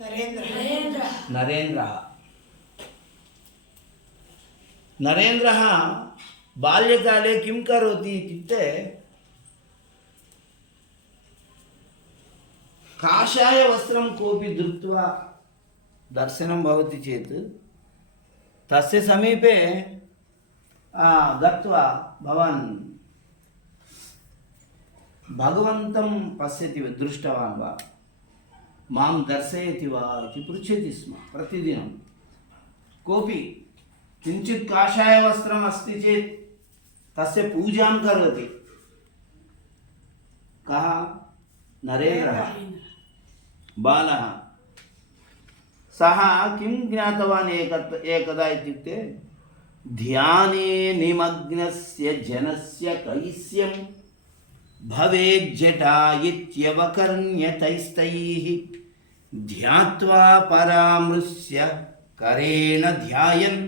నరేంద్ర. నరేంద్ర. బాల్యకాలే కిం కరోతి ఇత్యుక్తే కాషాయవస్త్రం కోపి ధృత్వా దర్శనం భవతి చేత్. తస్య సమీపే గత్వా భవన్. భగవంతం పశ్యతి దృష్టవాన్ వా. माँ दर्शयति वा स्म प्रतिदिन। कोऽपि किंचित काषायवस्त्रम् वस्त्र चेत् तस्य पूजां करोति। कः? नरेन्द्रः। बालः। सः किं ज्ञातवान् एकत्, एकदा इत्युक्ते जनस्य कैस्यं भवेज्जटा इत्यवकर्ण्यतैस्तैः ध्यात्वा परामृश्य करेण ध्यायन्।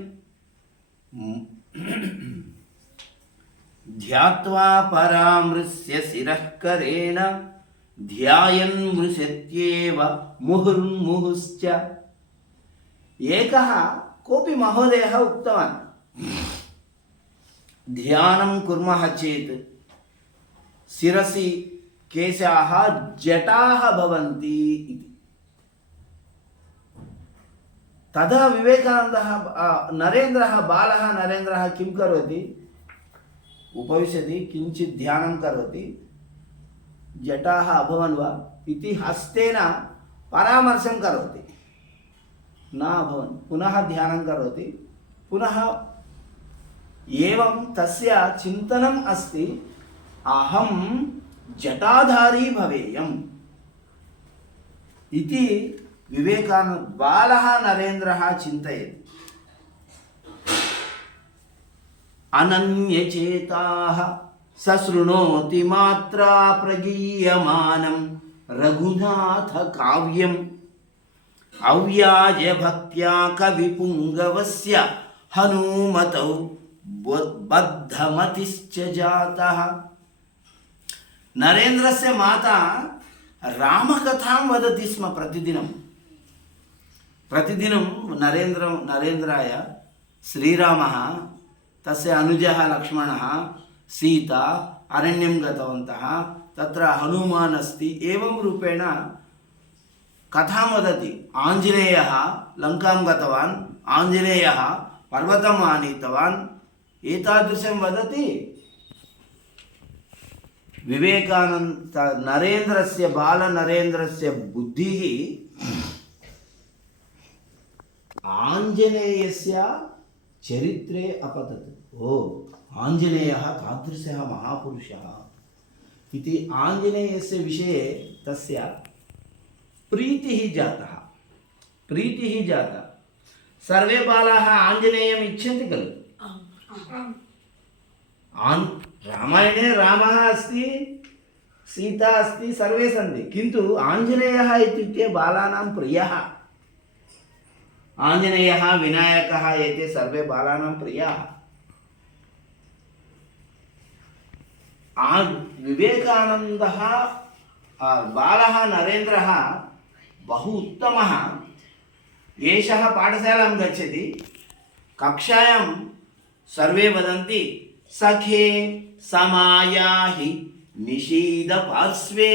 ध्यात्वा परामृश्य शिरः करेण ध्यायन् मृशत्येव मुहुर्मुहुश्च। एकः कोऽपि महोदयः उक्तवान्, ध्यानं कुर्मः चेत् శిరసి కేశాహ జటాహ భవంతి ఇది తదా వివేకానంద నరేంద్ర బాల నరేంద్ర కిం కరోతి ఉపవిశతి కించిత్ ధ్యానం కరోతి జటా అభవన్ వా ఇది హస్తేన పరామర్శం కరోతి నా అభవన్ పునః ధ్యానం కరోతి పునః ఏం తస్య చింతనం అస్తి అహం జటాధారీ భవేయం. ఇది వివేకాను బాల నరేంద్ర చింతయతి. అనన్యచేత సశృణోతి మాత్రా ప్రగీయమానం రఘునాథ కావ్యం అవ్యాజ భక్త్యా కవిపుంగవస్య హనుమతౌ బద్ధమతిశ్చ జాత. नरेन्द्रस्य माता रामकथां वदति स्म प्रतिदिनं प्रतिदिनं नरेन्द्र नरेन्द्राय श्रीरामः, तस्य अनुजः लक्ष्मणः, सीता, अरण्यं गतवन्तः, तत्र हनुमान् अस्ति, एवं रूपेण कथां वदति। आञ्जनेयः लङ्कां गतवान्, आञ्जनेयः पर्वतम् आनीतवान्, एतादृशं वदति। विवेकानन्द नरेन्द्रस्य बालनरेन्द्रस्य बुद्धिः आञ्जनेयस्य चरित्रे अपतत्। ओ आञ्जनेयः तादृशः महापुरुषः। इति आञ्जनेयस्य विषये तस्य प्रीतिः जातः। प्रीतिः जाता। सर्वे बालाः आञ्जनेयम् इच्छन्ति खलु? आन् रामायणे रामः अस्ति सीता अस्ति सर्वे सन्ति किन्तु आञ्जनेयः इत्युक्ते बालानां प्रियः आञ्जनेयः विनायकः एते सर्वे बालानां प्रियाः आ विवेकानन्दः आ, बालः नरेन्द्रः बहु उत्तमः एषः पाठशालां गच्छति कक्षायां सर्वे సఖే సమాయాహి నిషీద పార్శ్వే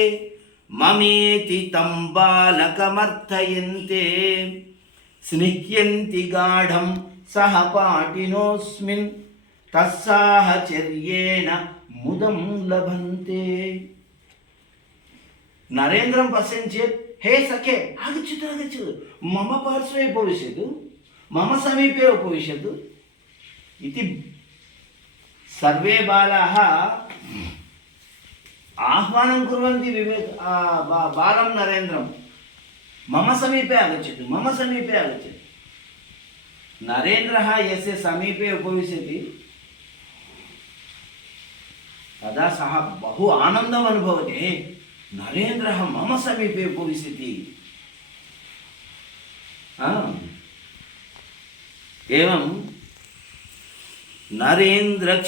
మమేతి తం బాలకమర్థయంతే స్నిహ్యంతి గాఢం సహపాఠినోస్మిన్ తస్సాహచర్యేణ ముదం లభంతే నరేంద్రం పశ్యంచే హే సఖే ఆగచ్చతు ఆగచ్చు మమ పార్శ్వే ఉపవిశదు మమ సమీపే ఉపవిశదు ఇది सर्वे बालाः आह्वानं कुर्वन्ति विवेक आ, बा, बालं नरेन्द्रं मम समीपे आगच्छतु मम समीपे आगच्छतु नरेन्द्रः यस्य समीपे उपविशति तदा सः बहु आनन्दम् अनुभवति "हे, नरेन्द्रः मम समीपे उपविशति आम्। एवं नरेन्द्र